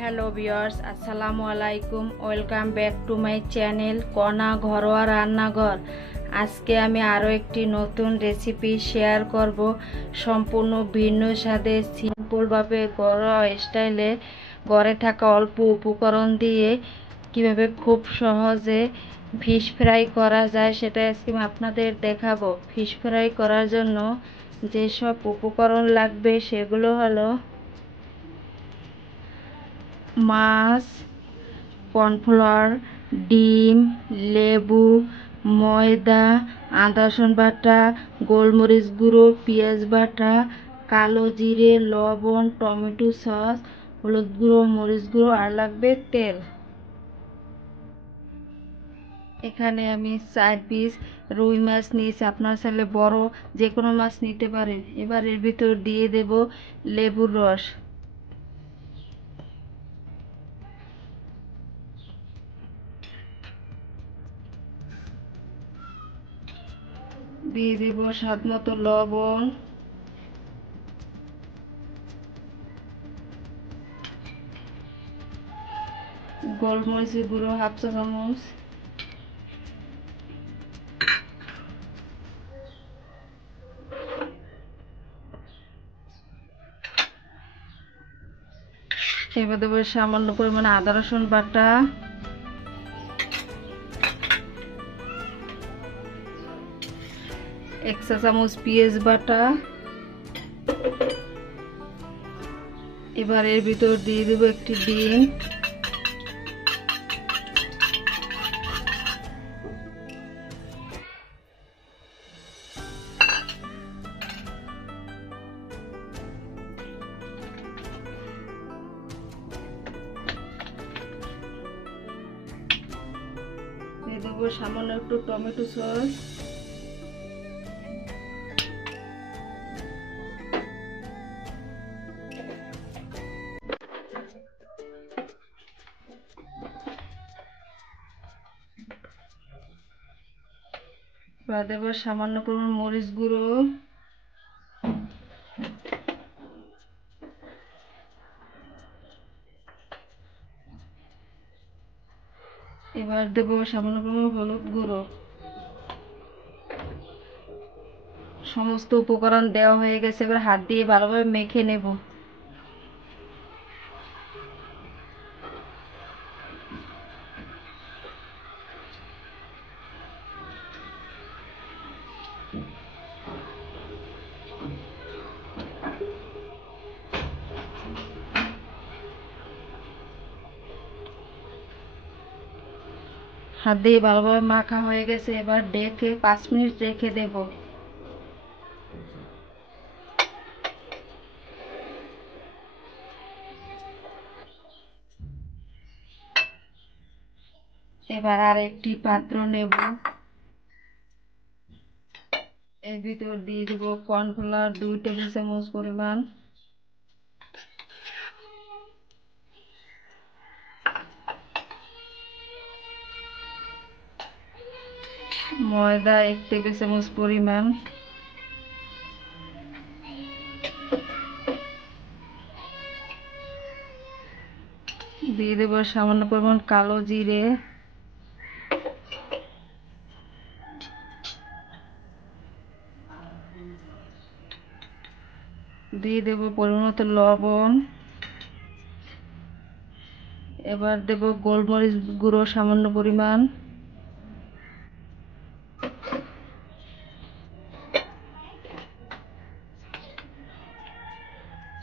Hello viewers, আসসালামু আলাইকুম। Welcome back to my channel কণা ঘরোয়া রান্নাঘর। আজকে আমি আরও একটি নতুন রেসিপি শেয়ার করব। সম্পূর্ণ ভিন্ন স্বাদে সিম্পলভাবে ঘরোয়া স্টাইলে ঘরে থাকা অল্প উপকরণ দিয়ে কিভাবে খুব সহজে ফিশ ফ্রাই করা যায় সেটা আজকে আমি আপনাদের দেখাবো। ফিশ ফ্রাই করার জন্য যেসব উপকরণ লাগবে সেগুলো হলো মাছ, কর্নফ্লাওয়ার, ডিম, লেবু, ময়দা, আদা রসুন বাটা, গোলমরিচ গুঁড়ো, পেঁয়াজ বাটা, কালো জিরে, লবণ, টমেটো সস, হলুদ গুঁড়ো, মরিচ গুঁড়ো আর লাগবে তেল। এখানে আমি 4 পিস রুই মাছ নিয়েছি, আপনার চাইলে বড় যে কোনো মাছ নিতে পারেন। এবার এর ভিতর দিয়ে দেব লেবুর রস, দিয়ে দেব স্বাদ মতো লবণ, গোলমরিচের গুঁড়ো হাফ চা চামচ, এবার দেবো সামান্য পরিমাণে আদা রসুন বাটা, 1 চা চামচ পেঁয়াজ বাটা। এবার এর ভিতর দিয়ে দেবো একটি ডিম, দিয়ে দেবো সামান্য একটু টমেটো সস, এবার দেবো সামান্য পরিমাণ মরিচ গুঁড়ো, এবার দেবো সামান্য পরিমাণ হলুদ গুঁড়ো। সমস্ত উপকরণ দেওয়া হয়ে গেছে, এবার হাত দিয়ে ভালোভাবে মেখে নেব। হাত দিয়ে ভালোভাবে মাখা হয়ে গেছে, এবার ঢেকে 5 মিনিট রেখে দেব। এবার আর একটি পাত্র নেব, এর ভিতর দিয়ে দেব কর্নফ্লাওয়ার 2 টেবিল চামচ পরিমাণ, ময়দা 1 টেবিল চামচ পরিমাণ, দিয়ে দেব সামান্য পরিমাণ কালো জিরে, দিয়ে দেব পরিমাণ মতো লবণ। এবার দেব গোলমরিচ গুঁড়ো সামান্য পরিমাণ,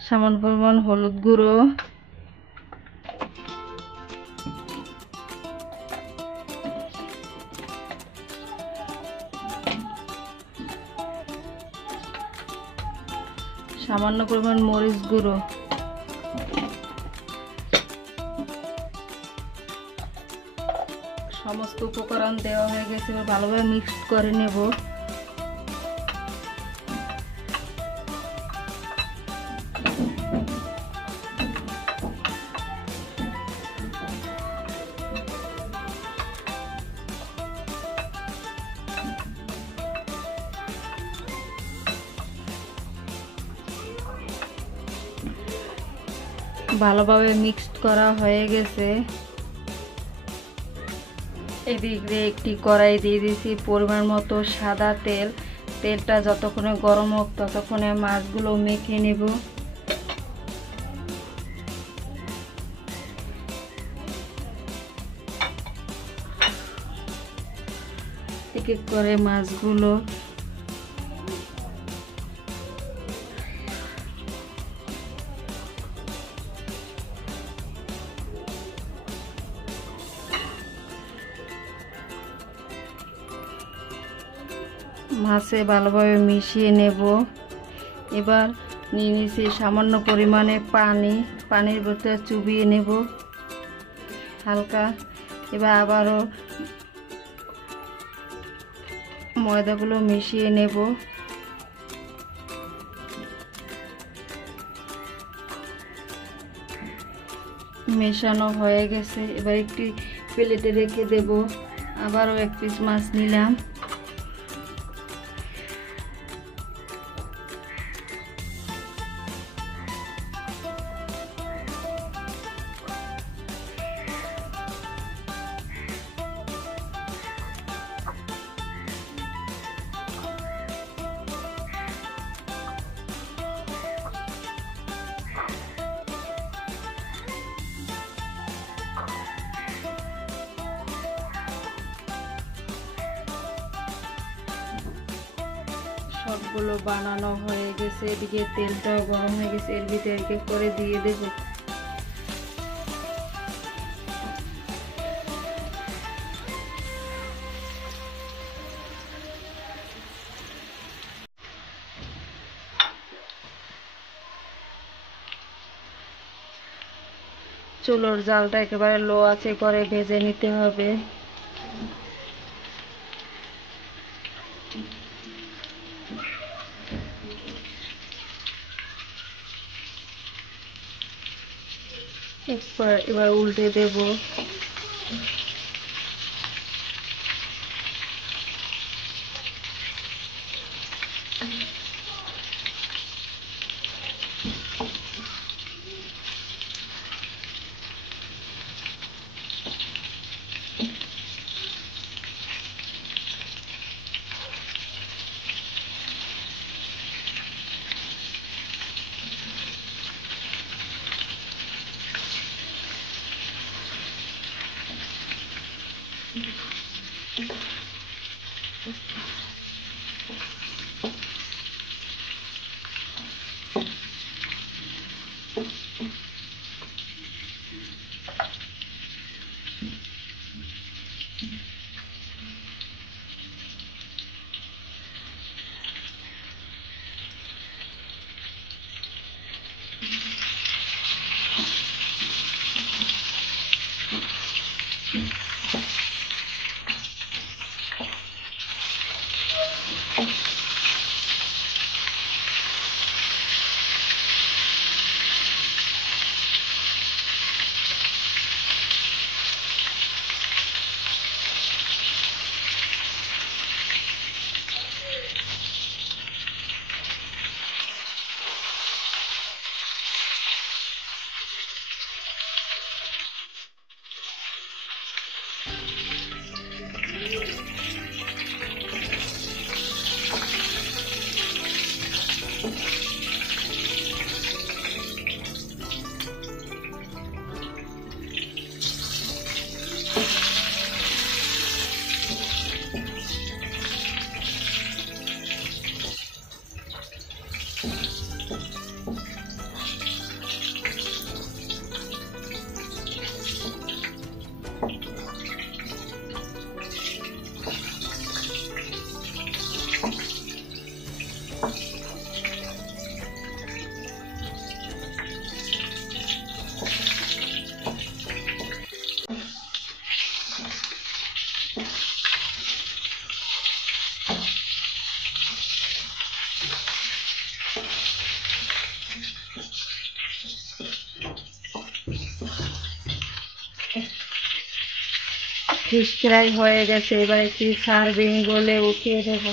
সামান্য পরিমাণ হলুদ গুঁড়ো, সামান্য পরিমাণ মরিচ গুঁড়ো। সমস্ত উপকরণ দেওয়া হয়ে গেছে, এবার ভালোভাবে মিক্স করে নেব। ভালোভাবে মিক্সড করা হয়ে গেছে। এদিকে একটি কড়াই দিয়ে দিয়েছি পরিমাণ মতো সাদা তেল। তেলটা যতক্ষণে গরম হোক ততক্ষণে মাছগুলো মেখে নেব। এক এক করে মাছগুলো মাছে ভালোভাবে মিশিয়ে নেব। এবার নিয়ে নিয়েছি সামান্য পরিমাণে পানি, পানির ভিতরে চুবিয়ে নেব হালকা। এবার আবারও ময়দাগুলো মিশিয়ে নেব। মেশানো হয়ে গেছে, এবার একটি প্লেটে রেখে দেব। আবারও এক পিস মাছ নিলাম। সবগুলো বানানো হয়ে গেছে, এদিকে তেলটাও গরম হয়ে গেছে, এর ভিতরে এক এক করে দিয়ে দেব। চুলোর জালটা একেবারে লো আছে করে ভেজে নিতে হবে। এবার উল্টে দেব। ফিশ ফ্রাই হয়ে গেছে, এবার একটি সার্ভিং বলে উঠিয়ে দেব।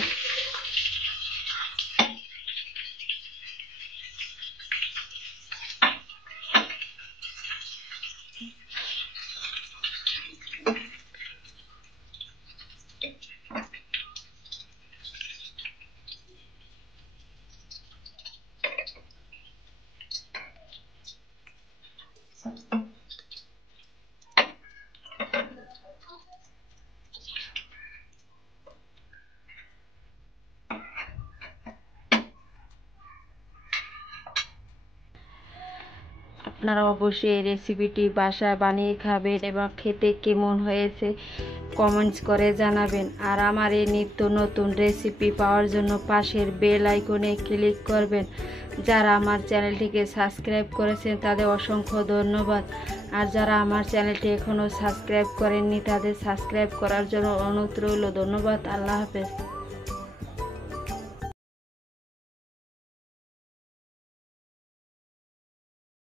আপনারা অবশ্যই এই রেসিপিটি বাসায় বানিয়ে খাবেন এবং খেতে কেমন হয়েছে কমেন্টস করে জানাবেন। আর আমার এই নিত্য নতুন রেসিপি পাওয়ার জন্য পাশের বেল আইকনে ক্লিক করবেন। যারা আমার চ্যানেলটিকে সাবস্ক্রাইব করেছেন তাদের অসংখ্য ধন্যবাদ। আর যারা আমার চ্যানেলটি এখনও সাবস্ক্রাইব করেননি তাদের সাবস্ক্রাইব করার জন্য অনুরোধ রইল। ধন্যবাদ। আল্লাহ হাফেজ।